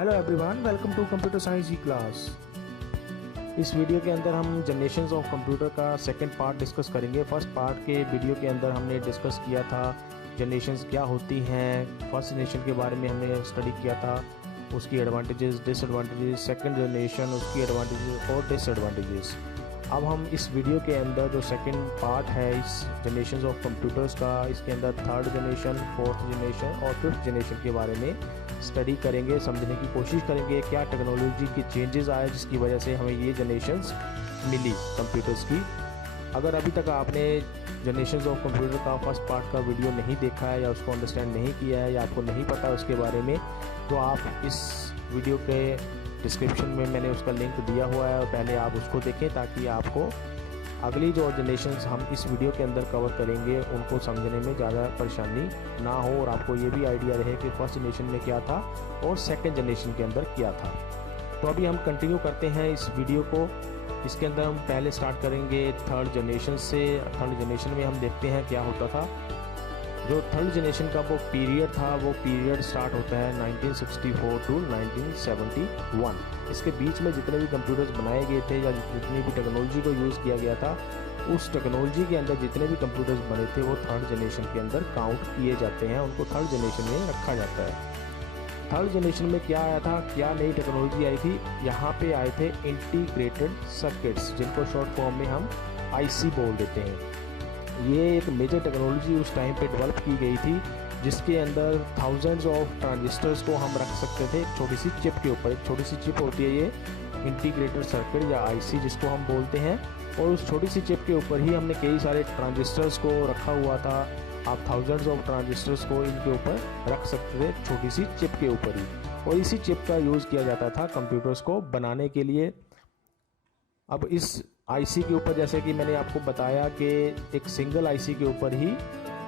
Hello everyone, welcome to computer science e class. इस video के अंदर हम जनरेशंस ऑफ कंप्यूटर का सेकंड पार्ट डिस्कस करेंगे। फर्स्ट पार्ट के वीडियो के अंदर हमने डिस्कस किया था जनरेशंस क्या होती हैं। फर्स्ट जनरेशन के बारे में हमने स्टडी किया था, उसकी एडवांटेजेस, डिसएडवांटेजेस, सेकंड जनरेशन, उसकी एडवांटेजेस और डिसएडवांटेजेस। अब हम इस वीडियो के अंदर जो सेकंड पार्ट है इस जनरेशंस ऑफ कंप्यूटर्स का, इसके अंदर थर्ड जनरेशन, फोर्थ जनरेशन और फिफ्थ जनरेशन के बारे में स्टडी करेंगे, समझने की कोशिश करेंगे क्या टेक्नोलॉजी की चेंजेस आए जिसकी वजह से हमें ये जनरेशंस मिली कंप्यूटर्स की। अगर अभी तक आपने जनरेशंस ऑफ कंप्यूटर का फर्स्ट पार्ट का वीडियो नहीं देखा है या उसको अंडरस्टैंड नहीं किया है या आपको नहीं पता उसके बारे में, तो आप इस वीडियो के डिस्क्रिप्शन में मैंने उसका लिंक दिया हुआ है और पहले आप उसको देखें ताकि आपको अगली जो जनरेशंस हम इस वीडियो के अंदर कवर करेंगे उनको समझने में ज़्यादा परेशानी ना हो और आपको ये भी आइडिया रहे कि फर्स्ट जनरेशन में क्या था और सेकंड जनरेशन के अंदर क्या था। तो अभी हम कंटिन्यू करते हैं इस वीडियो को। इसके अंदर हम पहले स्टार्ट करेंगे थर्ड जनरेशन से। थर्ड जनरेशन में हम देखते हैं क्या होता था। जो थर्ड जनरेशन का वो पीरियड था, वो पीरियड स्टार्ट होता है 1964 टू 1971। इसके बीच में जितने भी कंप्यूटर्स बनाए गए थे या जितनी भी टेक्नोलॉजी को यूज़ किया गया था, उस टेक्नोलॉजी के अंदर जितने भी कंप्यूटर्स बने थे वो थर्ड जनरेशन के अंदर काउंट किए जाते हैं, उनको थर्ड जनरेशन में रखा जाता है। थर्ड जनरेशन में क्या आया था, क्या नई टेक्नोलॉजी आई थी? यहाँ पे आए थे इंटीग्रेटेड सर्किट्स, जिनको शॉर्ट फॉर्म में हम आईसी बोल देते हैं। ये एक मेजर टेक्नोलॉजी उस टाइम पे डेवलप की गई थी जिसके अंदर थाउजेंड्स ऑफ ट्रांजिस्टर्स को हम रख सकते थे एक छोटी सी चिप के ऊपर। एक छोटी सी चिप होती है ये इंटीग्रेटेड सर्किट या आईसी जिसको हम बोलते हैं, और उस छोटी सी चिप के ऊपर ही हमने कई सारे ट्रांजिस्टर्स को रखा हुआ था। आप थाउजेंड्स ऑफ ट्रांजिस्टर्स को इनके ऊपर रख सकते थे छोटी सी चिप के ऊपर ही, और इसी चिप का यूज़ किया जाता था कंप्यूटर्स को बनाने के लिए। अब इस आईसी के ऊपर, जैसे कि मैंने आपको बताया कि एक सिंगल आईसी के ऊपर ही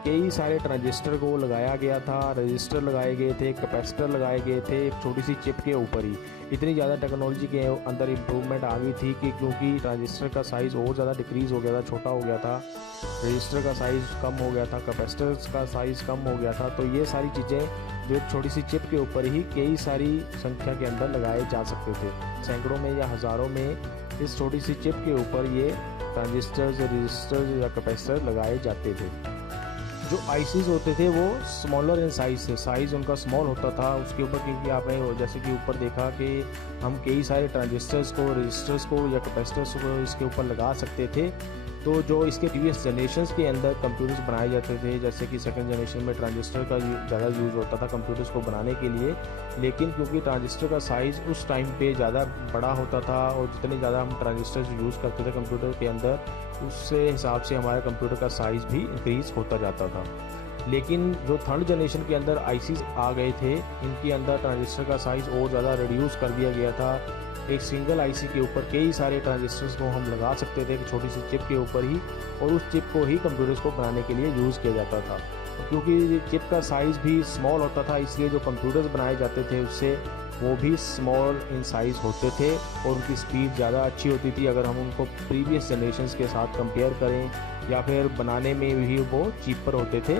कई सारे ट्रांजिस्टर को लगाया गया था, रजिस्टर लगाए गए थे, कैपेसिटर लगाए गए थे एक छोटी सी चिप के ऊपर ही। इतनी ज़्यादा टेक्नोलॉजी के अंदर इम्प्रूवमेंट आ गई थी कि क्योंकि ट्रांजिस्टर का साइज़ और ज़्यादा डिक्रीज़ हो गया था, छोटा हो गया था, रजिस्टर का साइज़ कम हो गया था, कैपेसिटर्स का साइज़ कम हो गया था। तो ये सारी चीज़ें जो एक छोटी सी चिप के ऊपर ही कई सारी संख्या के अंदर लगाए जा सकते थे, सैकड़ों में या हज़ारों में इस छोटी सी चिप के ऊपर ये ट्रांजिस्टर्स, रजिस्टर्स या कैपेसिटर लगाए जाते थे। जो आईसीज होते थे वो स्मॉलर इन साइज़ थे, साइज़ उनका स्मॉल होता था उसके ऊपर, क्योंकि आपने जैसे कि ऊपर देखा कि हम कई सारे ट्रांजिस्टर्स को, रजिस्टर्स को या कैपेसिटर्स को इसके ऊपर लगा सकते थे। तो जो इसके प्रीवियस जनरेशन्स के अंदर कंप्यूटर्स बनाए जाते थे, जैसे कि सेकंड जनरेशन में ट्रांजिस्टर का ज़्यादा यूज़ होता था कंप्यूटर्स को बनाने के लिए, लेकिन क्योंकि ट्रांजिस्टर का साइज़ उस टाइम पे ज़्यादा बड़ा होता था और जितने ज़्यादा हम ट्रांजिस्टर्स यूज़ करते थे कंप्यूटर के अंदर, उससे हिसाब से हमारे कंप्यूटर का साइज़ भी इंक्रीज़ होता जाता था। लेकिन जो थर्ड जनरेशन के अंदर आईसीज आ गए थे, इनके अंदर ट्रांजिस्टर का साइज़ और ज़्यादा रिड्यूस कर दिया गया था। एक सिंगल आईसी के ऊपर कई सारे ट्रांजिस्टर्स को हम लगा सकते थे एक छोटी सी चिप के ऊपर ही, और उस चिप को ही कंप्यूटर्स को बनाने के लिए यूज़ किया जाता था। क्योंकि चिप का साइज़ भी स्मॉल होता था, इसलिए जो कंप्यूटर्स बनाए जाते थे उससे वो भी स्मॉल इन साइज़ होते थे और उनकी स्पीड ज़्यादा अच्छी होती थी अगर हम उनको प्रीवियस जनरेशन्स के साथ कंपेयर करें, या फिर बनाने में भी वो चीपर होते थे,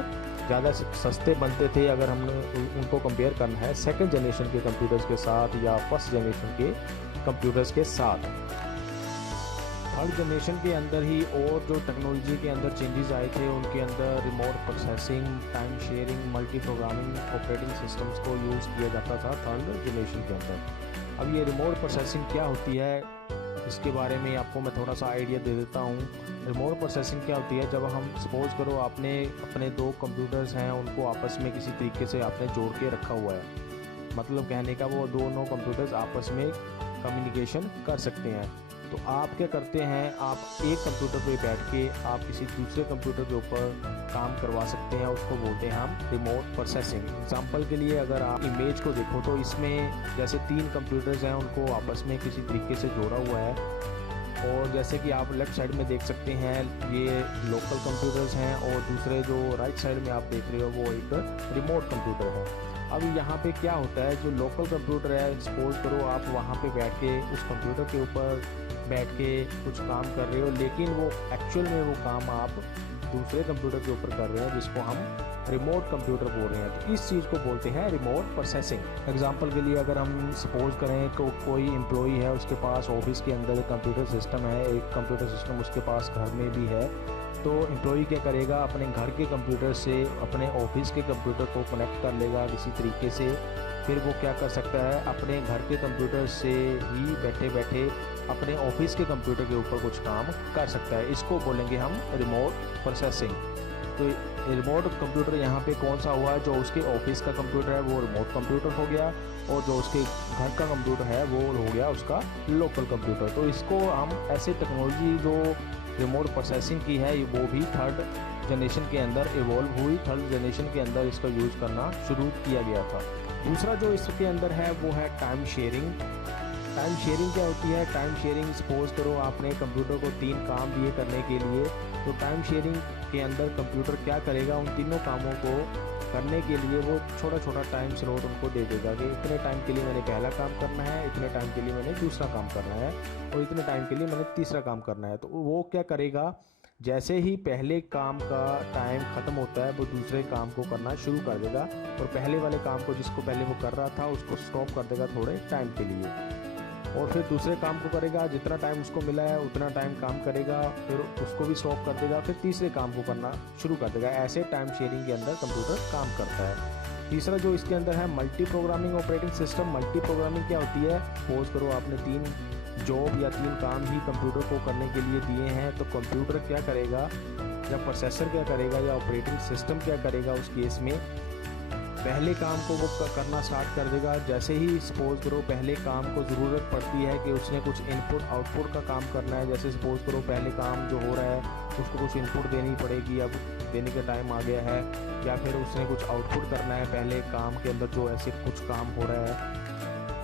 ज़्यादा सस्ते बनते थे अगर हमने उनको कंपेयर करना है सेकंड जनरेशन के कंप्यूटर्स के साथ या फर्स्ट जनरेशन के कंप्यूटर्स के साथ। थर्ड जनरेशन के अंदर ही और जो टेक्नोलॉजी के अंदर चेंजेस आए थे उनके अंदर remote processing, time sharing, multi programming operating systems को यूज़ किया जाता था थर्ड जनरेशन के अंदर। अब ये रिमोट प्रोसेसिंग क्या होती है इसके बारे में आपको मैं थोड़ा सा आइडिया दे देता हूँ। रिमोट प्रोसेसिंग क्या होती है, जब हम सपोज़ करो आपने अपने दो कंप्यूटर्स हैं उनको आपस में किसी तरीके से आपने जोड़ के रखा हुआ है, मतलब कहने का वो दोनों कंप्यूटर्स आपस में कम्युनिकेशन कर सकते हैं। तो आप क्या करते हैं, आप एक कंप्यूटर पे बैठ के आप किसी दूसरे कंप्यूटर के ऊपर काम करवा सकते हैं, उसको बोलते हैं हम रिमोट प्रोसेसिंग। एग्जांपल के लिए अगर आप इमेज को देखो तो इसमें जैसे तीन कंप्यूटर्स हैं उनको आपस में किसी तरीके से जोड़ा हुआ है, और जैसे कि आप लेफ़्ट साइड में देख सकते हैं ये लोकल कंप्यूटर्स हैं और दूसरे जो राइट साइड में आप देख रहे हो वो एक रिमोट कंप्यूटर है। अब यहाँ पे क्या होता है, जो लोकल कंप्यूटर है, सपोज करो आप वहाँ पे बैठ के उस कंप्यूटर के ऊपर बैठ के कुछ काम कर रहे हो, लेकिन वो एक्चुअल में वो काम आप दूसरे कंप्यूटर के ऊपर कर रहे हैं जिसको हम रिमोट कंप्यूटर बोल रहे हैं, तो इस चीज़ को बोलते हैं रिमोट प्रोसेसिंग। एग्जांपल के लिए अगर हम सपोज करें कि कोई एम्प्लॉई है, उसके पास ऑफिस के अंदर एक कंप्यूटर सिस्टम है, एक कंप्यूटर सिस्टम उसके पास घर में भी है, तो एम्प्लॉई क्या करेगा, अपने घर के कंप्यूटर से अपने ऑफिस के कंप्यूटर को कनेक्ट कर लेगा किसी तरीके से। फिर वो क्या कर सकता है, अपने घर के कंप्यूटर से ही बैठे बैठे अपने ऑफिस के कंप्यूटर के ऊपर कुछ काम कर सकता है। इसको बोलेंगे हम रिमोट प्रोसेसिंग। तो रिमोट कंप्यूटर यहाँ पे कौन सा हुआ, जो उसके ऑफिस का कंप्यूटर है वो रिमोट कंप्यूटर हो गया, और जो उसके घर का कंप्यूटर है वो हो गया उसका लोकल कंप्यूटर। तो इसको हम ऐसे टेक्नोलॉजी जो रिमोट प्रोसेसिंग की है वो भी थर्ड जनरेशन के अंदर इवॉल्व हुई, थर्ड जनरेशन के अंदर इसका यूज़ करना शुरू किया गया था। दूसरा जो इसके अंदर है वो है टाइम शेयरिंग। टाइम शेयरिंग क्या होती है, टाइम शेयरिंग सपोज करो आपने कंप्यूटर को 3 काम दिए करने के लिए, तो टाइम शेयरिंग के अंदर कंप्यूटर क्या करेगा, उन तीनों कामों को करने के लिए वो छोटा छोटा टाइम स्लॉट उनको दे देगा कि इतने टाइम के लिए मैंने पहला काम करना है, इतने टाइम के लिए मैंने दूसरा काम करना है, और इतने टाइम के लिए मैंने तीसरा काम करना है। तो वो क्या करेगा, जैसे ही पहले काम का टाइम ख़त्म होता है वो दूसरे काम को करना शुरू कर देगा, और पहले वाले काम को जिसको पहले वो कर रहा था उसको स्टॉप कर देगा थोड़े टाइम के लिए, और फिर दूसरे काम को करेगा, जितना टाइम उसको मिला है उतना टाइम काम करेगा, फिर उसको भी स्टॉप कर देगा, फिर तीसरे काम को करना शुरू कर देगा। ऐसे टाइम शेयरिंग के अंदर कंप्यूटर काम करता है। तीसरा जो इसके अंदर है multi programming operating system. Multi programming क्या होती है, सपोज करो आपने 3 जॉब या 3 काम ही कंप्यूटर को करने के लिए दिए हैं, तो कंप्यूटर क्या करेगा, या प्रोसेसर क्या करेगा, या ऑपरेटिंग सिस्टम क्या करेगा, उस केस में पहले काम को वो करना स्टार्ट कर देगा। जैसे ही सपोज करो पहले काम को ज़रूरत पड़ती है कि उसने कुछ इनपुट आउटपुट का काम करना है, जैसे सपोज करो पहले काम जो हो रहा है उसको कुछ इनपुट देनी पड़ेगी, अब देने का टाइम आ गया है, या फिर उसने कुछ आउटपुट करना है पहले काम के अंदर जो ऐसे कुछ काम हो रहा है,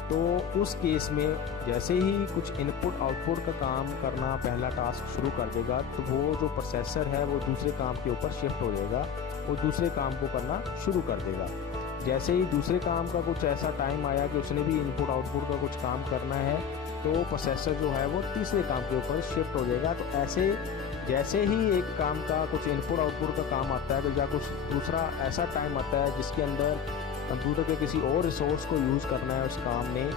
तो उस केस में जैसे ही कुछ इनपुट आउटपुट का काम करना पहला टास्क शुरू कर देगा, तो वो जो प्रोसेसर है वो दूसरे काम के ऊपर शिफ्ट हो जाएगा, वो दूसरे काम को करना शुरू कर देगा। जैसे ही दूसरे काम का कुछ ऐसा टाइम आया कि उसने भी इनपुट आउटपुट का कुछ काम करना है, तो प्रोसेसर जो है वो तीसरे काम के ऊपर शिफ्ट हो जाएगा। तो ऐसे जैसे ही एक काम का कुछ इनपुट आउटपुट का काम आता है, तो या कुछ दूसरा ऐसा टाइम आता है जिसके अंदर कंप्यूटर के किसी और रिसोर्स को यूज़ करना है उस काम में,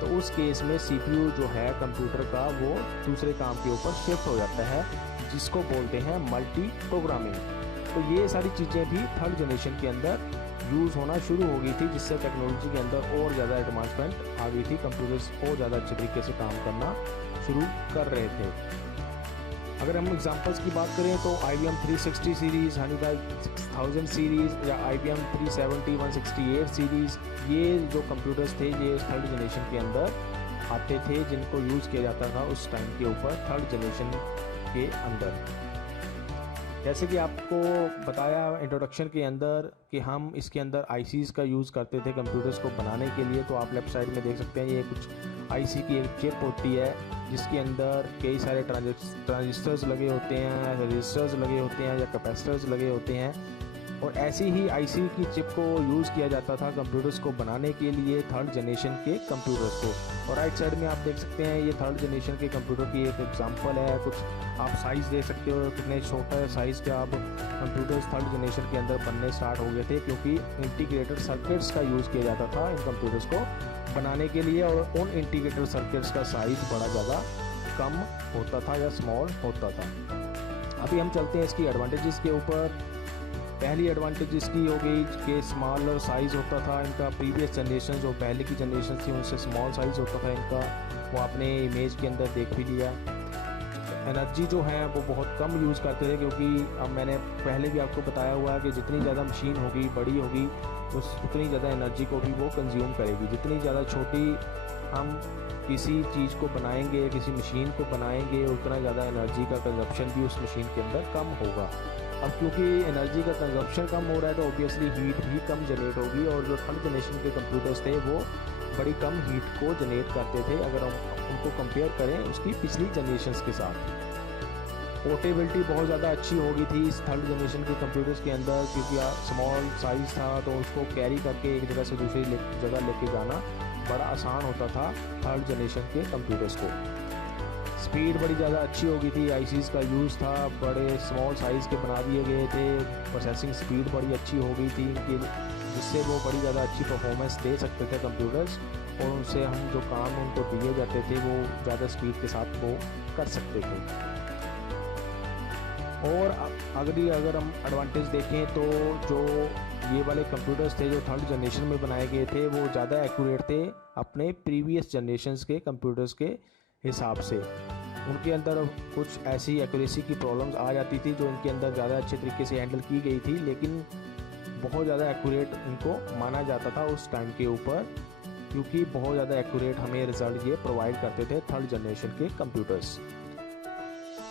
तो उस केस में CPU जो है कंप्यूटर का वो दूसरे काम के ऊपर शिफ्ट हो जाता है, जिसको बोलते हैं मल्टी प्रोग्रामिंग। तो ये सारी चीज़ें भी थर्ड जनरेशन के अंदर यूज़ होना शुरू हो गई थी, जिससे टेक्नोलॉजी के अंदर और ज़्यादा एडवांसमेंट आ गई थी, कंप्यूटर्स और ज़्यादा अच्छे तरीके से काम करना शुरू कर रहे थे। अगर हम एग्जांपल्स की बात करें तो IBM 360 सीरीज़, Honeywell 6000 सीरीज़, या IBM 370 168 सीरीज़, ये जो कंप्यूटर्स थे ये थर्ड जनरेशन के अंदर आते थे, जिनको यूज़ किया जाता था उस टाइम के ऊपर थर्ड जनरेशन के अंदर। जैसे कि आपको बताया इंट्रोडक्शन के अंदर कि हम इसके अंदर ICs का यूज़ करते थे कंप्यूटर्स को बनाने के लिए, तो आप लेफ्ट साइड में देख सकते हैं ये कुछ IC की एक चिप होती है जिसके अंदर कई सारे ट्रांजिस्टर्स लगे होते हैं, रजिस्टर्स लगे होते हैं, या कैपेसिटर्स लगे होते हैं, और ऐसी ही IC की चिप को यूज़ किया जाता था कंप्यूटर्स को बनाने के लिए थर्ड जनरेशन के कंप्यूटर्स को। और राइट साइड में आप देख सकते हैं ये थर्ड जनरेशन के कंप्यूटर की एक एग्जांपल है। कुछ आप साइज़ देख सकते हो कितने छोटा साइज़ के आप कंप्यूटर्स थर्ड जनरेशन के अंदर बनने स्टार्ट हो गए थे, क्योंकि इंटीग्रेटेड सर्किट्स का यूज़ किया जाता था इन कंप्यूटर्स को बनाने के लिए, और उन इंटीग्रेटेड सर्किट्स का साइज़ बड़ा ज़्यादा कम होता था या स्मॉल होता था। अभी हम चलते हैं इसकी एडवांटेजेस के ऊपर। पहली एडवांटेज इसकी हो गई कि स्मॉलर साइज़ होता था इनका। प्रीवियस जनरेशन जो पहले की जनरेशन थी उनसे स्मॉल साइज़ होता था इनका, वो आपने इमेज के अंदर देख भी लिया। एनर्जी जो है वो बहुत कम यूज़ करते थे, क्योंकि अब मैंने पहले भी आपको बताया हुआ है कि जितनी ज़्यादा मशीन होगी, बड़ी होगी, उतनी ज़्यादा एनर्जी को भी वो कंज्यूम करेगी। जितनी ज़्यादा छोटी हम किसी चीज़ को बनाएंगे, किसी मशीन को बनाएंगे, उतना ज़्यादा एनर्जी का कंजप्शन भी उस मशीन के अंदर कम होगा। अब क्योंकि एनर्जी का कंजप्शन कम हो रहा है तो ऑब्वियसली हीट भी कम जनरेट होगी, और जो थर्ड जनरेशन के कंप्यूटर्स थे वो बड़ी कम हीट को जनरेट करते थे अगर हम उनको कंपेयर करें उसकी पिछली जनरेशन्स के साथ। पोर्टेबिलिटी बहुत ज़्यादा अच्छी हो गई थी इस थर्ड जनरेशन के कंप्यूटर्स के अंदर, क्योंकि स्मॉल साइज़ था तो उसको कैरी करके एक जगह से दूसरी जगह लेके जाना बड़ा आसान होता था थर्ड जनरेशन के कंप्यूटर्स को। स्पीड बड़ी ज़्यादा अच्छी हो गई थी, आईसीज़ का यूज़ था, बड़े स्मॉल साइज़ के बना दिए गए थे, प्रोसेसिंग स्पीड बड़ी अच्छी हो गई थी इनकी, जिससे वो बड़ी ज़्यादा अच्छी परफॉर्मेंस दे सकते थे कंप्यूटर्स, और उनसे हम जो काम उनको दिए जाते थे वो ज़्यादा स्पीड के साथ वो कर सकते थे। और अगर हम एडवांटेज देखें तो जो ये वाले कंप्यूटर्स थे जो थर्ड जनरेशन में बनाए गए थे वो ज़्यादा एक्यूरेट थे अपने प्रीवियस जनरेशन्स के कंप्यूटर्स के हिसाब से। उनके अंदर कुछ ऐसी एक्यूरेसी की प्रॉब्लम्स आ जाती थी जो इनके अंदर ज़्यादा अच्छे तरीके से हैंडल की गई थी, लेकिन बहुत ज़्यादा एक्यूरेट इनको माना जाता था उस टाइम के ऊपर, क्योंकि बहुत ज़्यादा एक्यूरेट हमें रिज़ल्ट ये प्रोवाइड करते थे थर्ड जनरेशन के कंप्यूटर्स।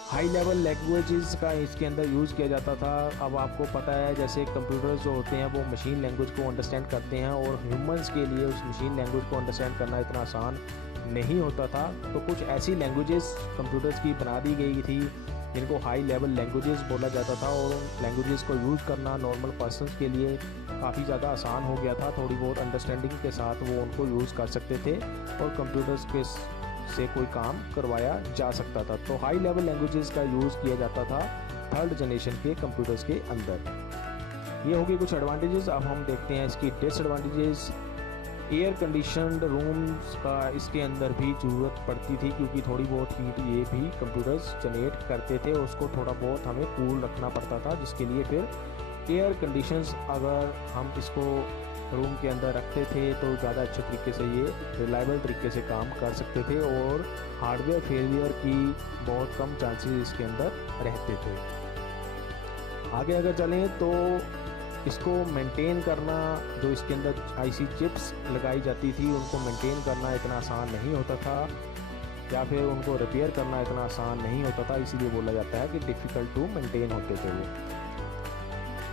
हाई लेवल लैंग्वेजेस का इसके अंदर यूज़ किया जाता था। अब आपको पता है जैसे कंप्यूटर्स जो होते हैं वो मशीन लैंग्वेज को अंडरस्टैंड करते हैं, और ह्यूमंस के लिए उस मशीन लैंग्वेज को अंडरस्टैंड करना इतना आसान नहीं होता था। तो कुछ ऐसी लैंग्वेजेस कंप्यूटर्स की बना दी गई थी जिनको हाई लेवल लैंग्वेजेस बोला जाता था, और उन लैंग्वेजेस को यूज़ करना नॉर्मल पर्सनस के लिए काफ़ी ज़्यादा आसान हो गया था। थोड़ी बहुत अंडरस्टैंडिंग के साथ वो उनको यूज़ कर सकते थे और कंप्यूटर्स के से कोई काम करवाया जा सकता था। तो हाई लेवल लैंग्वेजेस का यूज़ किया जाता था थर्ड जनरेशन के कंप्यूटर्स के अंदर। ये होगी कुछ एडवांटेजेस। अब हम देखते हैं इसकी डिसएडवांटेजेस। एयर कंडीशनड रूम्स का इसके अंदर भी ज़रूरत पड़ती थी, क्योंकि थोड़ी बहुत हीट ये भी कंप्यूटर्स जनरेट करते थे, उसको थोड़ा बहुत हमें कूल रखना पड़ता था, जिसके लिए फिर एयर कंडीशंस अगर हम इसको रूम के अंदर रखते थे तो ज़्यादा अच्छे तरीके से ये रिलायबल तरीके से काम कर सकते थे, और हार्डवेयर फेलियर की बहुत कम चांसेस इसके अंदर रहते थे। आगे अगर चलें तो इसको मेंटेन करना, जो इसके अंदर आईसी चिप्स लगाई जाती थी उनको मेंटेन करना इतना आसान नहीं होता था, या फिर उनको रिपेयर करना इतना आसान नहीं होता था, इसीलिए बोला जाता है कि डिफ़िकल्ट टू मेंटेन होते थे वो।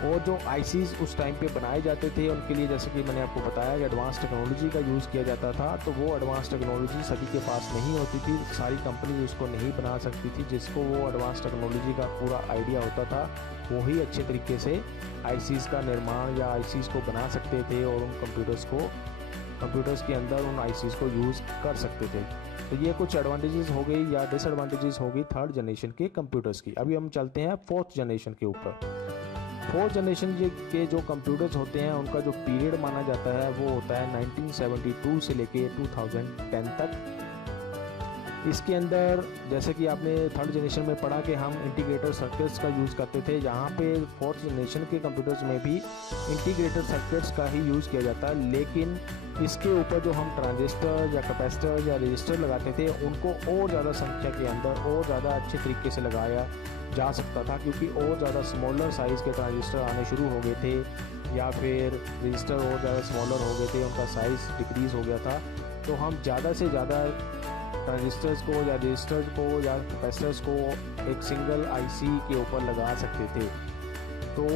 और जो आईसीज़ उस टाइम पे बनाए जाते थे उनके लिए, जैसे कि मैंने आपको बताया कि एडवांस टेक्नोलॉजी का यूज़ किया जाता था, तो वो एडवांस टेक्नोलॉजी सभी के पास नहीं होती थी, सारी कंपनी उसको नहीं बना सकती थी। जिसको वो एडवांस टेक्नोलॉजी का पूरा आइडिया होता था वो ही अच्छे तरीके से आईसीज़ का निर्माण या आईसीज़ को बना सकते थे, और उन कंप्यूटर्स के अंदर उन आईसीज़ को यूज़ कर सकते थे। तो ये कुछ एडवांटेजेस हो गई या डिसएडवांटेजेस हो गई थर्ड जनरेशन के कंप्यूटर्स की। अभी हम चलते हैं फोर्थ जनरेशन के ऊपर। फोर्थ जनरेशन के जो कंप्यूटर्स होते हैं उनका जो पीरियड माना जाता है वो होता है 1972 से लेके 2010 तक। इसके अंदर जैसे कि आपने थर्ड जनरेशन में पढ़ा कि हम इंटीग्रेटेड सर्किट्स का यूज़ करते थे, यहाँ पे फोर्थ जनरेशन के कंप्यूटर्स में भी इंटीग्रेटेड सर्किट्स का ही यूज़ किया जाता है, लेकिन इसके ऊपर जो हम ट्रांजिस्टर या कैपेसिटर या रजिस्टर लगाते थे उनको और ज़्यादा संख्या के अंदर और ज़्यादा अच्छे तरीके से लगाया जा सकता था, क्योंकि और ज़्यादा स्मॉलर साइज़ के ट्रांजिस्टर आने शुरू हो गए थे, या फिर रजिस्टर और ज़्यादा स्मॉलर हो गए थे, उनका साइज़ डिक्रीज़ हो गया था। तो हम ज़्यादा से ज़्यादा ट्रांजिस्टर्स को या रजिस्टर्स को या कैपेसिटर्स को एक सिंगल आईसी के ऊपर लगा सकते थे। तो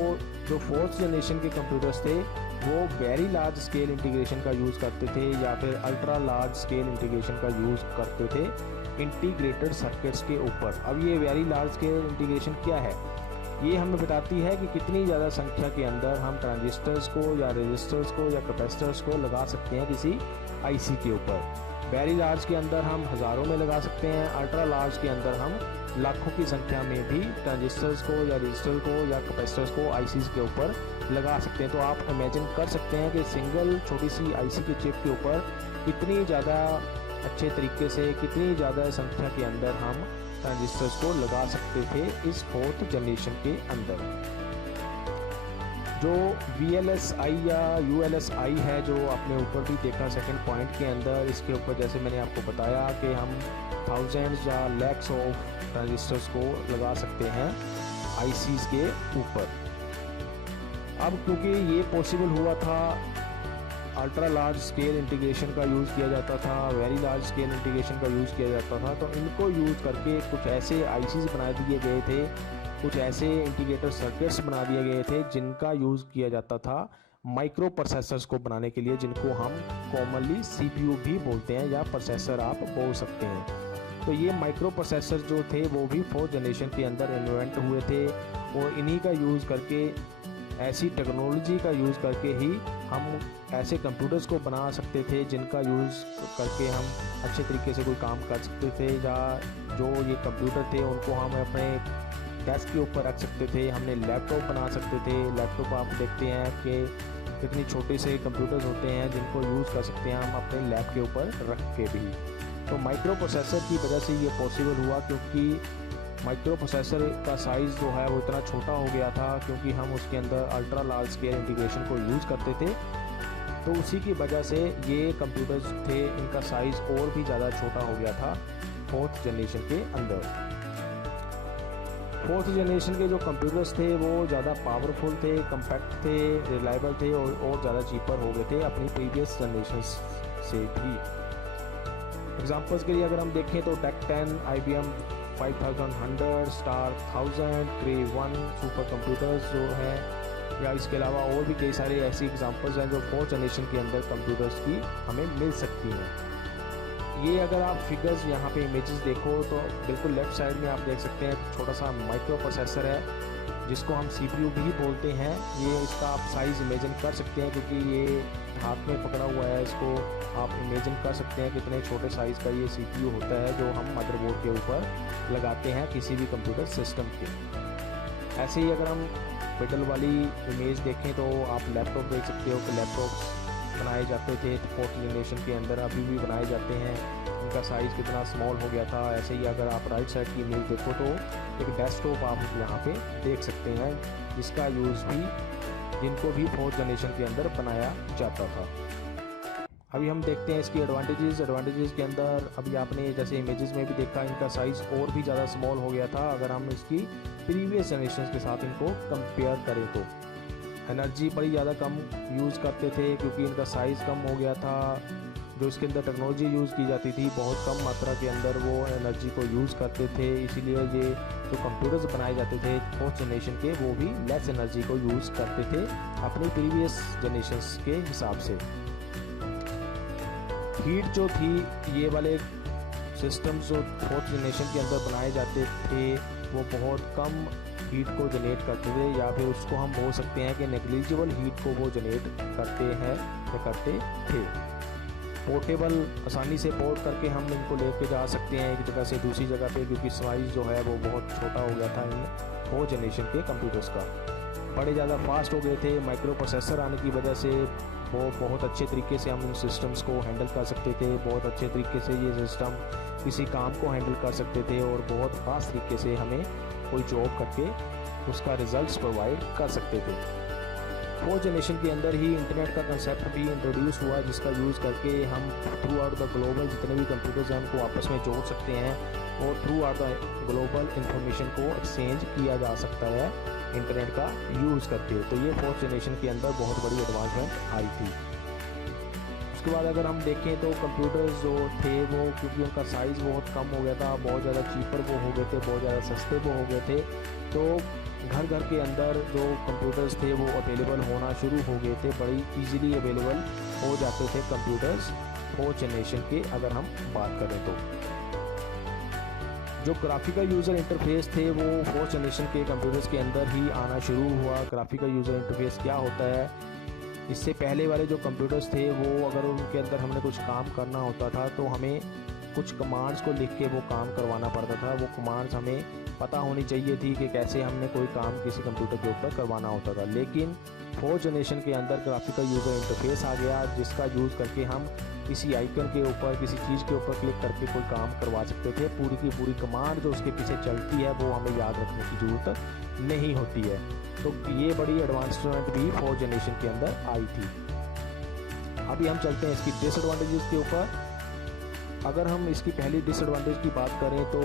जो फोर्थ जनरेशन के कंप्यूटर्स थे वो वेरी लार्ज स्केल इंटीग्रेशन का यूज़ करते थे, या फिर अल्ट्रा लार्ज स्केल इंटीग्रेशन का यूज़ करते थे इंटीग्रेटेड सर्किट्स के ऊपर। अब ये वेरी लार्ज स्केल इंटीग्रेशन क्या है, ये हमें बताती है कि कितनी ज़्यादा संख्या के अंदर हम ट्रांजिस्टर्स को या रजिस्टर्स को या कैपेसिटर्स को लगा सकते हैं किसी आईसी के ऊपर। वेरी लार्ज के अंदर हम हज़ारों में लगा सकते हैं, अल्ट्रा लार्ज के अंदर हम लाखों की संख्या में भी ट्रांजिस्टर्स को या रजिस्टर को या कैपेसिटर्स को आईसीज़ के ऊपर लगा सकते हैं। तो आप इमेजिन कर सकते हैं कि सिंगल छोटी सी आईसी की चिप के ऊपर कितनी ज़्यादा अच्छे तरीके से, कितनी ज़्यादा संख्या के अंदर हम ट्रांजिस्टर्स को लगा सकते थे इस फोर्थ जनरेशन के अंदर। जो VLSI या ULSI है जो आपने ऊपर भी देखा सेकंड पॉइंट के अंदर, इसके ऊपर जैसे मैंने आपको बताया कि हम थाउजेंड्स या लैक्स ऑफ ट्रांजिस्टर्स को लगा सकते हैं आईसीज़ के ऊपर। अब क्योंकि ये पॉसिबल हुआ था, अल्ट्रा लार्ज स्केल इंटीग्रेशन का यूज़ किया जाता था, वेरी लार्ज स्केल इंटीग्रेशन का यूज़ किया जाता था, तो इनको यूज़ करके कुछ ऐसे आईसीज़ बना दिए गए थे, कुछ ऐसे इंटीग्रेटेड सर्किट्स बना दिए गए थे जिनका यूज़ किया जाता था माइक्रो प्रोसेसर्स को बनाने के लिए, जिनको हम कॉमनली CPU भी बोलते हैं या प्रोसेसर आप बोल सकते हैं। तो ये माइक्रो प्रोसेसर जो थे वो भी फोर्थ जनरेशन के अंदर इन्वेंट हुए थे, और इन्हीं का यूज़ करके ऐसी टेक्नोलॉजी का यूज़ करके ही हम ऐसे कंप्यूटर्स को बना सकते थे जिनका यूज़ करके हम अच्छे तरीके से कोई काम कर सकते थे, या जो ये कंप्यूटर थे उनको हम अपने डेस्क के ऊपर रख सकते थे। हमने लैपटॉप बना सकते थे। लैपटॉप आप देखते हैं कि कितनी छोटे से कंप्यूटर्स होते हैं जिनको यूज़ कर सकते हैं हम अपने लैप के ऊपर रख के भी। तो माइक्रो प्रोसेसर की वजह से ये पॉसिबल हुआ, क्योंकि माइक्रो प्रोसेसर का साइज़ जो है वो इतना छोटा हो गया था, क्योंकि हम उसके अंदर अल्ट्रा लार्ज स्केल इंटीग्रेशन को यूज़ करते थे। तो उसी की वजह से ये कंप्यूटर्स थे, इनका साइज़ और भी ज़्यादा छोटा हो गया था 4th जनरेशन के अंदर। 4th जनरेशन के जो कंप्यूटर्स थे वो ज़्यादा पावरफुल थे, कम्पैक्ट थे, रिलायबल थे और ज़्यादा चीपर हो गए थे अपनी प्रीवियस जनरेशन से भी। एग्जांपल्स के लिए अगर हम देखें तो टेक 10, IBM 5100, स्टार 1000, क्रे 1 सुपर कंप्यूटर्स जो हैं, या इसके अलावा और भी कई सारे ऐसी एग्जांपल्स हैं जो 4th जनरेशन के अंदर कंप्यूटर्स की हमें मिल सकती हैं। ये अगर आप फिगर्स यहाँ पे इमेजेस देखो तो बिल्कुल लेफ़्ट साइड में आप देख सकते हैं छोटा सा माइक्रो प्रोसेसर है जिसको हम CPU भी बोलते हैं। ये इसका आप साइज़ इमेजिन कर सकते हैं, क्योंकि ये हाथ में पकड़ा हुआ है, इसको आप इमेजिन कर सकते हैं कितने छोटे साइज़ का ये CPU होता है जो हम मदरबोर्ड के ऊपर लगाते हैं किसी भी कंप्यूटर सिस्टम के। ऐसे ही अगर हम मिडल वाली इमेज देखें तो आप लैपटॉप देख सकते हो कि लैपटॉप्स बनाए जाते थे 4th जनरेशन के अंदर, अभी भी बनाए जाते हैं। इनका साइज़ कितना स्मॉल हो गया था। ऐसे ही अगर आप राइट साइड की इमेज देखो तो एक डेस्कटॉप आप यहाँ पे देख सकते हैं जिसका यूज़ भी जिनको भी 4th जनरेशन के अंदर बनाया जाता था। अभी हम देखते हैं इसकी एडवांटेजेस के अंदर। अभी आपने जैसे इमेजेस में भी देखा इनका साइज़ और भी ज़्यादा स्मॉल हो गया था अगर हम इसकी प्रीवियस जनरेशन के साथ इनको कंपेयर करें तो। एनर्जी बड़ी ज़्यादा कम यूज़ करते थे क्योंकि इनका साइज़ कम हो गया था। जो इसके अंदर टेक्नोलॉजी यूज़ की जाती थी बहुत कम मात्रा के अंदर वो एनर्जी को यूज़ करते थे, इसीलिए ये जो कंप्यूटर्स बनाए जाते थे 4th जनरेशन के वो भी लेस एनर्जी को यूज़ करते थे अपनी प्रीवियस जनरेशन्स के हिसाब से। हीट जो थी ये वाले सिस्टम्स जो 4th जनरेशन के अंदर बनाए जाते थे वो बहुत कम हीट को जनरेट करते थे, या फिर उसको हम बोल सकते हैं कि नेग्लिजिबल हीट को वो जनरेट करते हैं या करते थे। पोर्टेबल आसानी से पोर्ट करके हम इनको लेके जा सकते हैं एक जगह से दूसरी जगह पे, क्योंकि साइज़ जो है वो बहुत छोटा हो गया था इन 4th जनरेशन के कंप्यूटर्स का। बड़े ज़्यादा फास्ट हो गए थे। माइक्रो प्रोसेसर आने की वजह से वो बहुत अच्छे तरीके से हम इन सिस्टम्स को हैंडल कर सकते थे। बहुत अच्छे तरीके से ये सिस्टम किसी काम को हैंडल कर सकते थे और बहुत फास्ट तरीके से हमें कोई जॉब करके उसका रिजल्ट्स प्रोवाइड कर सकते थे। 4th जनरेशन के अंदर ही इंटरनेट का कंसेप्ट भी इंट्रोड्यूस हुआ, जिसका यूज़ करके हम थ्रू आउट द ग्लोबल जितने भी कंप्यूटर्स हैं उनको आपस में जोड़ सकते हैं और through out the global information को एक्सचेंज किया जा सकता है इंटरनेट का यूज़ करके। तो ये 4th जनरेशन के अंदर बहुत बड़ी एडवांसमेंट आई थी। उसके बाद अगर हम देखें तो कंप्यूटर्स जो थे वो क्योंकि उनका साइज़ बहुत कम हो गया था, बहुत ज़्यादा चीपर वो हो गए थे, बहुत ज़्यादा सस्ते वो हो गए थे, तो घर घर के अंदर जो कंप्यूटर्स थे वो अवेलेबल होना शुरू हो गए थे। बड़ी इजीली अवेलेबल हो जाते थे कंप्यूटर्स 4th जनरेशन के अगर हम बात करें तो। जो ग्राफिकल यूज़र इंटरफेस थे वो 4th जनरेशन के कंप्यूटर्स के अंदर ही आना शुरू हुआ। ग्राफिकल यूज़र इंटरफेस क्या होता है, इससे पहले वाले जो कंप्यूटर्स थे वो अगर उनके अंदर हमने कुछ काम करना होता था तो हमें कुछ कमांड्स को लिख के वो काम करवाना पड़ता था। वो कमांड्स हमें पता होनी चाहिए थी कि कैसे हमने कोई काम किसी कंप्यूटर के ऊपर करवाना होता था। लेकिन 4th जनरेशन के अंदर ग्राफिकल यूज़र इंटरफेस आ गया जिसका यूज़ करके हम किसी आइकन के ऊपर किसी चीज़ के ऊपर क्लिक करके कोई काम करवा सकते थे। पूरी की पूरी कमांड जो उसके पीछे चलती है वो हमें याद रखने की ज़रूरत नहीं होती है। तो ये बड़ी एडवांसमेंट भी 4th जनरेशन के अंदर आई थी। अभी हम चलते हैं इसकी डिसएडवांटेजेस के ऊपर। अगर हम इसकी पहली डिसएडवांटेज की बात करें तो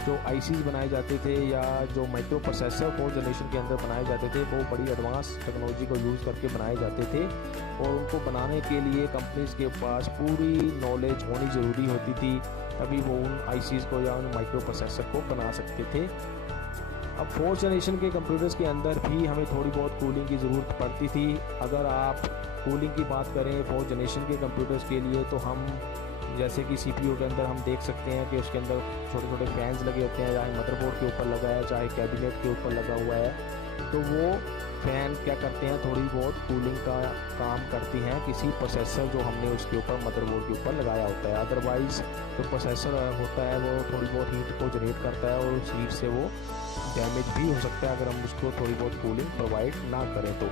जो ICs बनाए जाते थे या जो माइक्रो प्रोसेसर 4th जनरेशन के अंदर बनाए जाते थे वो बड़ी एडवांस टेक्नोलॉजी को यूज़ करके बनाए जाते थे और उनको बनाने के लिए कंपनीज़ के पास पूरी नॉलेज होनी ज़रूरी होती थी, तभी वो उन ICs को या उन माइक्रो प्रोसेसर को बना सकते थे। अब 4th जनरेशन के कंप्यूटर्स के अंदर भी हमें थोड़ी बहुत कूलिंग की ज़रूरत पड़ती थी। अगर आप कूलिंग की बात करें 4th जनरेशन के कंप्यूटर्स के लिए तो हम जैसे कि CPU के अंदर हम देख सकते हैं कि उसके अंदर छोटे छोटे फैंस लगे होते हैं, चाहे मदरबोर्ड के ऊपर लगा है चाहे कैबिनेट के ऊपर लगा हुआ है, तो वो फ़ैन क्या करते हैं, थोड़ी बहुत कूलिंग का काम करती हैं किसी प्रोसेसर जो हमने उसके ऊपर मदरबोर्ड के ऊपर लगाया होता है। अदरवाइज़ जो प्रोसेसर होता है वो थोड़ी बहुत हीट को जनरेट करता है और उस हीट से वो डैमेज भी हो सकता है अगर हम उसको थोड़ी बहुत कूलिंग प्रोवाइड ना करें तो।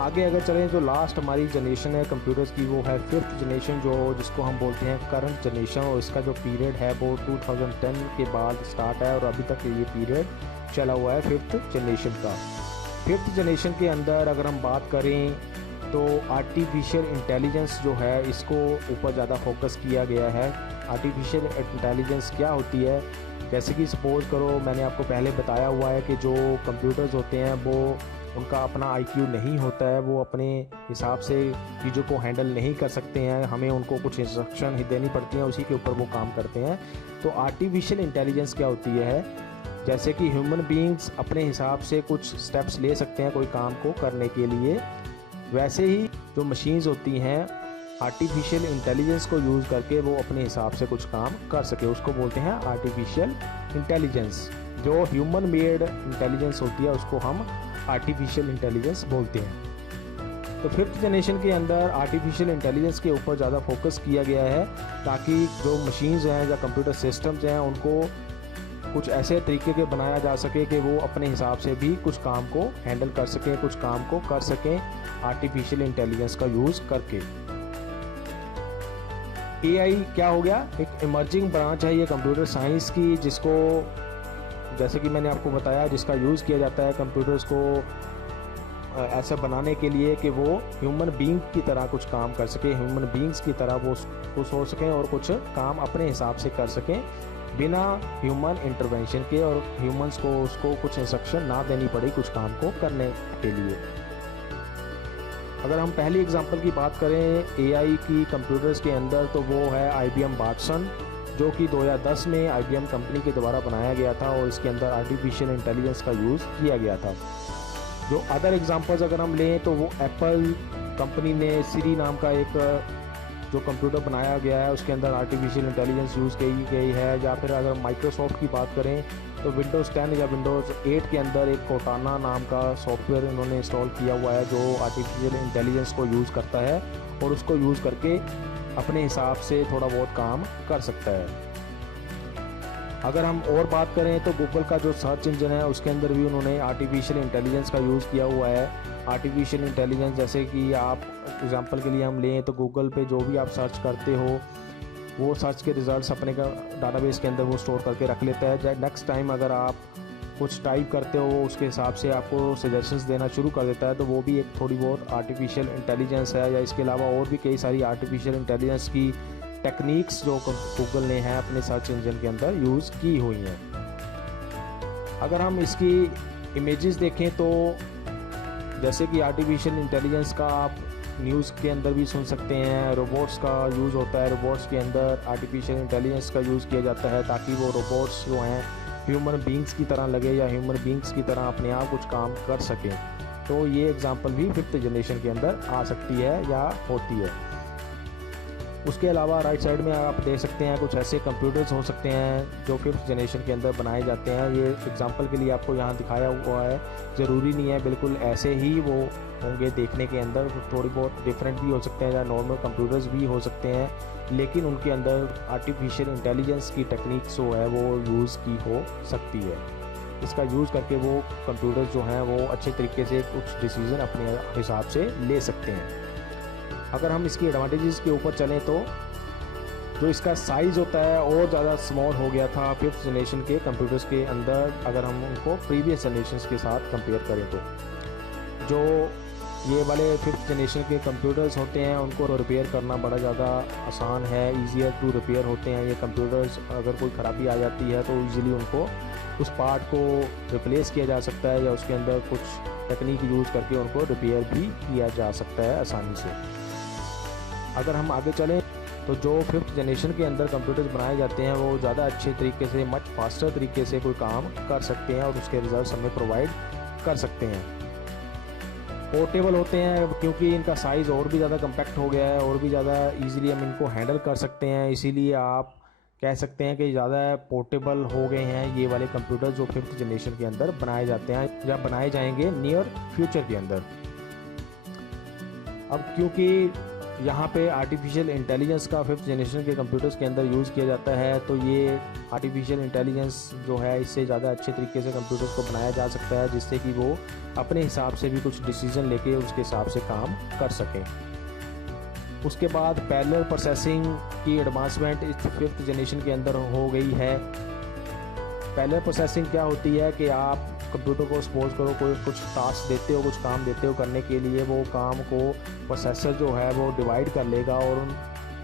आगे अगर चलें जो लास्ट हमारी जनरेशन है कंप्यूटर्स की वो है 5th जनरेशन, जो जिसको हम बोलते हैं करंट जनरेशन, और इसका जो पीरियड है वो 2010 के बाद स्टार्ट है और अभी तक ये पीरियड चला हुआ है 5th जनरेशन का। 5th जनरेशन के अंदर अगर हम बात करें तो आर्टिफिशियल इंटेलिजेंस जो है इसको ऊपर ज़्यादा फोकस किया गया है। आर्टिफिशियल इंटेलिजेंस क्या होती है, जैसे कि सपोज़ करो मैंने आपको पहले बताया हुआ है कि जो कंप्यूटर्स होते हैं वो उनका अपना आईक्यू नहीं होता है, वो अपने हिसाब से चीज़ों को हैंडल नहीं कर सकते हैं, हमें उनको कुछ इंस्ट्रक्शन ही देनी पड़ती हैं, उसी के ऊपर वो काम करते हैं। तो आर्टिफिशियल इंटेलिजेंस क्या होती है, जैसे कि ह्यूमन बीइंग्स अपने हिसाब से कुछ स्टेप्स ले सकते हैं कोई काम को करने के लिए, वैसे ही जो मशीन्स होती हैं आर्टिफिशियल इंटेलिजेंस को यूज़ करके वो अपने हिसाब से कुछ काम कर सके, उसको बोलते हैं आर्टिफिशियल इंटेलिजेंस। जो ह्यूमन मेड इंटेलिजेंस होती है उसको हम आर्टिफिशियल इंटेलिजेंस बोलते हैं। तो 5th जनरेशन के अंदर आर्टिफिशियल इंटेलिजेंस के ऊपर ज़्यादा फोकस किया गया है ताकि जो मशीन्स हैं या कंप्यूटर सिस्टम्स हैं उनको कुछ ऐसे तरीके के बनाया जा सके कि वो अपने हिसाब से भी कुछ काम को हैंडल कर सकें, कुछ काम को कर सकें आर्टिफिशियल इंटेलिजेंस का यूज़ करके। एआई क्या हो गया, एक इमर्जिंग ब्रांच है ये कंप्यूटर साइंस की, जिसको जैसे कि मैंने आपको बताया जिसका यूज़ किया जाता है कंप्यूटर्स को ऐसा बनाने के लिए कि वो ह्यूमन बीइंग की तरह कुछ काम कर सके, ह्यूमन बीइंग्स की तरह वो कुछ हो सकें और कुछ काम अपने हिसाब से कर सकें बिना ह्यूमन इंटरवेंशन के, और ह्यूमंस को उसको कुछ इंस्ट्रक्शन ना देनी पड़े कुछ काम को करने के लिए। अगर हम पहली एग्जांपल की बात करें एआई की कंप्यूटर्स के अंदर तो वो है IBM वाटसन, जो कि 2010 में IBM कंपनी के द्वारा बनाया गया था और इसके अंदर आर्टिफिशियल इंटेलिजेंस का यूज़ किया गया था। जो अदर एग्जांपल्स अगर हम लें तो वो एप्पल कंपनी ने सिरी नाम का एक जो कंप्यूटर बनाया गया है उसके अंदर आर्टिफिशियल इंटेलिजेंस यूज़ की गई है। या फिर अगर माइक्रोसॉफ्ट की बात करें तो विंडोज़ 10 या विंडोज़ 8 के अंदर एक कोर्टाना नाम का सॉफ्टवेयर इन्होंने इंस्टॉल किया हुआ है जो आर्टिफिशियल इंटेलिजेंस को यूज़ करता है और उसको यूज़ करके अपने हिसाब से थोड़ा बहुत काम कर सकता है। अगर हम और बात करें तो गूगल का जो सर्च इंजन है उसके अंदर भी उन्होंने आर्टिफिशियल इंटेलिजेंस का यूज़ किया हुआ है। आर्टिफिशियल इंटेलिजेंस जैसे कि आप एग्जांपल के लिए हम लें तो गूगल पे जो भी आप सर्च करते हो वो सर्च के रिज़ल्ट्स अपने का डाटाबेस के अंदर वो स्टोर करके रख लेता है। नेक्स्ट टाइम अगर आप कुछ टाइप करते हो उसके हिसाब से आपको सजेशंस देना शुरू कर देता है, तो वो भी एक थोड़ी बहुत आर्टिफिशियल इंटेलिजेंस है। या इसके अलावा और भी कई सारी आर्टिफिशियल इंटेलिजेंस की टेक्निक्स जो गूगल ने है अपने सर्च इंजन के अंदर यूज़ की हुई हैं। अगर हम इसकी इमेजेस देखें तो जैसे कि आर्टिफिशियल इंटेलिजेंस का आप न्यूज़ के अंदर भी सुन सकते हैं, रोबोट्स का यूज़ होता है, रोबोट्स के अंदर आर्टिफिशियल इंटेलिजेंस का यूज़ किया जाता है ताकि वो रोबोट्स जो हैं ह्यूमन बीइंग्स की तरह लगे या ह्यूमन बीइंग्स की तरह अपने आप कुछ काम कर सकें। तो ये एग्जांपल भी 5th जनरेशन के अंदर आ सकती है या होती है। उसके अलावा राइट साइड में आप देख सकते हैं कुछ ऐसे कंप्यूटर्स हो सकते हैं जो 5th जनरेशन के अंदर बनाए जाते हैं। ये एग्जांपल के लिए आपको यहाँ दिखाया हुआ है, ज़रूरी नहीं है बिल्कुल ऐसे ही वो होंगे देखने के अंदर, थोड़ी बहुत डिफरेंट भी हो सकते हैं या नॉर्मल कंप्यूटर्स भी हो सकते हैं, लेकिन उनके अंदर आर्टिफिशियल इंटेलिजेंस की टेक्निक्स जो है वो यूज़ की हो सकती है। इसका यूज़ करके वो कंप्यूटर्स जो हैं वो अच्छे तरीके से कुछ डिसीज़न अपने हिसाब से ले सकते हैं। अगर हम इसकी एडवांटेजेस के ऊपर चलें तो जो इसका साइज़ होता है और ज़्यादा स्मॉल हो गया था 5th जनरेशन के कंप्यूटर्स के अंदर, अगर हम उनको प्रीवियस जनरेशन के साथ कंपेयर करें तो जो ये वाले 5th जनरेशन के कंप्यूटर्स होते हैं उनको रिपेयर करना बड़ा ज़्यादा आसान है, ईजियर टू रिपेयर होते हैं ये कंप्यूटर्स। अगर कोई ख़राबी आ जाती है तो ईज़िली उनको उस पार्ट को रिप्लेस किया जा सकता है या उसके अंदर कुछ टेक्निक यूज़ करके उनको रिपेयर भी किया जा सकता है आसानी से। अगर हम आगे चलें तो जो 5th जनरेशन के अंदर कंप्यूटर्स बनाए जाते हैं वो ज़्यादा अच्छे तरीके से मच फास्टर तरीके से कोई काम कर सकते हैं और उसके रिजल्ट्स हमें प्रोवाइड कर सकते हैं। पोर्टेबल होते हैं क्योंकि इनका साइज़ और भी ज़्यादा कम्पैक्ट हो गया है और भी ज़्यादा ईजिली हम इनको हैंडल कर सकते हैं, इसीलिए आप कह सकते हैं कि ज़्यादा पोर्टेबल हो गए हैं ये वाले कंप्यूटर जो 5th जनरेशन के अंदर बनाए जाते हैं या बनाए जाएंगे नियर फ्यूचर के अंदर। अब क्योंकि यहाँ पे आर्टिफिशियल इंटेलिजेंस का 5th जनरेशन के कंप्यूटर्स के अंदर यूज़ किया जाता है, तो ये आर्टिफिशियल इंटेलिजेंस जो है इससे ज़्यादा अच्छे तरीके से कंप्यूटर्स को बनाया जा सकता है, जिससे कि वो अपने हिसाब से भी कुछ डिसीजन लेके उसके हिसाब से काम कर सकें। उसके बाद पैरेलल प्रोसेसिंग की एडवांसमेंट इस 5th जनरेशन के अंदर हो गई है। पैरेलल प्रोसेसिंग क्या होती है कि आप कंप्यूटर को सपोज करो कोई कुछ टास्क देते हो, कुछ काम देते हो करने के लिए, वो काम को प्रोसेसर जो है वो डिवाइड कर लेगा और उन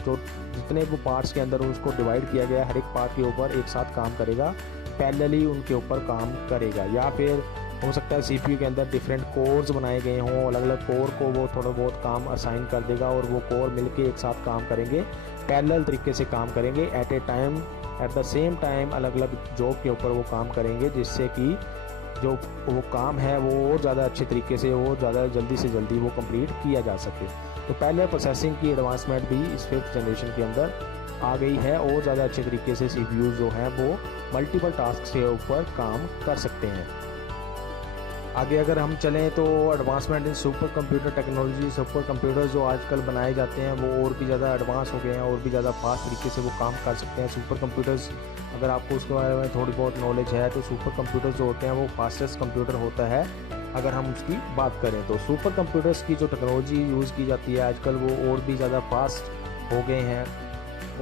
जो जितने वो पार्ट्स के अंदर उसको डिवाइड किया गया है हर एक पार्ट के ऊपर एक साथ काम करेगा, पैरेलली उनके ऊपर काम करेगा। या फिर हो सकता है सीपीयू के अंदर डिफरेंट कोर्स बनाए गए हों, अलग अलग कोर को वो थोड़ा बहुत काम असाइन कर देगा और वो कोर मिलके एक साथ काम करेंगे, पैरेलल तरीके से काम करेंगे at a time, at the same time अलग अलग जॉब के ऊपर वो काम करेंगे, जिससे कि जो वो काम है वो और ज़्यादा अच्छे तरीके से वो ज़्यादा जल्दी से जल्दी वो कंप्लीट किया जा सके। तो पैरेलल प्रोसेसिंग की एडवांसमेंट भी इस 5th जनरेशन के अंदर आ गई है और ज़्यादा अच्छे तरीके से सीपीयू जो हैं वो मल्टीपल टास्क के ऊपर काम कर सकते हैं। आगे अगर हम चलें तो advancement in super computer technology, super computer जो आजकल बनाए जाते हैं वो और भी ज़्यादा एडवांस हो गए हैं और भी ज़्यादा फास्ट तरीके से वो काम कर सकते हैं। सुपर कंप्यूटर्स अगर आपको उसके बारे में थोड़ी बहुत नॉलेज है तो सुपर कंप्यूटर्स जो होते हैं वो फास्टेस्ट कंप्यूटर होता है अगर हम उसकी बात करें तो। सुपर कंप्यूटर्स की जो टेक्नोलॉजी यूज़ की जाती है आजकल वो और भी ज़्यादा फास्ट हो गए हैं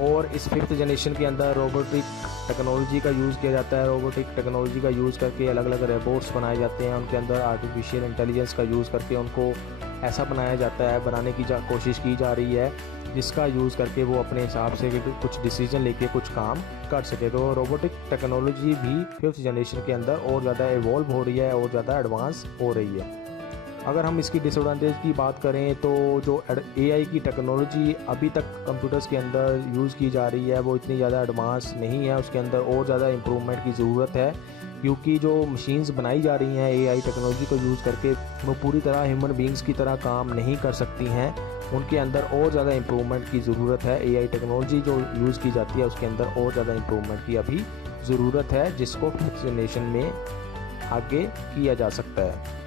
और इस 5th जनरेशन के अंदर रोबोटिक टेक्नोलॉजी का यूज़ किया जाता है। रोबोटिक टेक्नोलॉजी का यूज़ करके अलग अलग रोबोट्स बनाए जाते हैं, उनके अंदर आर्टिफिशियल इंटेलिजेंस का यूज़ करके उनको ऐसा बनाया जाता है, बनाने की कोशिश की जा रही है जिसका यूज़ करके वो अपने हिसाब से कुछ डिसीजन लेके कुछ काम कर सके। तो रोबोटिक टेक्नोलॉजी भी 5th जनरेशन के अंदर और ज़्यादा इवॉल्व हो रही है और ज़्यादा एडवांस हो रही है। अगर हम इसकी डिसएडवांटेज की बात करें तो जो एआई की टेक्नोलॉजी अभी तक कंप्यूटर्स के अंदर यूज़ की जा रही है वो इतनी ज़्यादा एडवांस नहीं है, उसके अंदर और ज़्यादा इम्प्रूवमेंट की ज़रूरत है, क्योंकि जो मशीन्स बनाई जा रही हैं एआई टेक्नोलॉजी को यूज़ करके वो पूरी तरह ह्यूमन बींग्स की तरह काम नहीं कर सकती हैं, उनके अंदर और ज़्यादा इम्प्रूवमेंट की ज़रूरत है। एआई टेक्नोलॉजी जो यूज़ की जाती है उसके अंदर और ज़्यादा इम्प्रूवमेंट की अभी ज़रूरत है, जिसको 5th जनरेशन में आगे किया जा सकता है।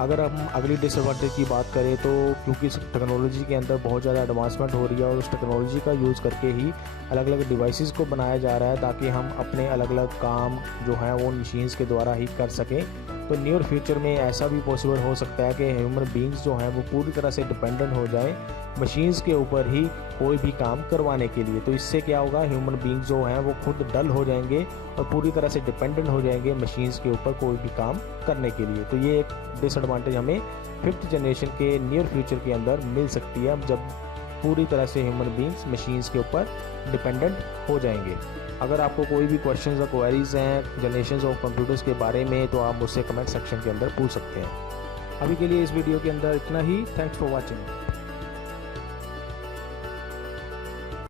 अगर हम अगली डिसएडवांटेज की बात करें तो क्योंकि इस टेक्नोलॉजी के अंदर बहुत ज़्यादा एडवांसमेंट हो रही है और उस टेक्नोलॉजी का यूज़ करके ही अलग अलग डिवाइसेस को बनाया जा रहा है ताकि हम अपने अलग अलग काम जो हैं वो मशीन्स के द्वारा ही कर सकें। तो नियर फ्यूचर में ऐसा भी पॉसिबल हो सकता है कि ह्यूमन बींग्स जो हैं वो पूरी तरह से डिपेंडेंट हो जाएं मशीन्स के ऊपर ही कोई भी काम करवाने के लिए। तो इससे क्या होगा, ह्यूमन बींग्स जो हैं वो खुद डल हो जाएंगे और पूरी तरह से डिपेंडेंट हो जाएंगे मशीन्स के ऊपर कोई भी काम करने के लिए। तो ये एक डिसएडवांटेज हमें 5th जनरेशन के नियर फ्यूचर के अंदर मिल सकती है, जब पूरी तरह से ह्यूमन बींग्स मशीन्स के ऊपर डिपेंडेंट हो जाएंगे। अगर आपको कोई भी क्वेश्चंस या क्वेरीज हैं जनरेशन ऑफ कंप्यूटर्स के बारे में तो आप मुझसे कमेंट सेक्शन के अंदर पूछ सकते हैं। अभी के लिए इस वीडियो के अंदर इतना ही। Thanks for watching.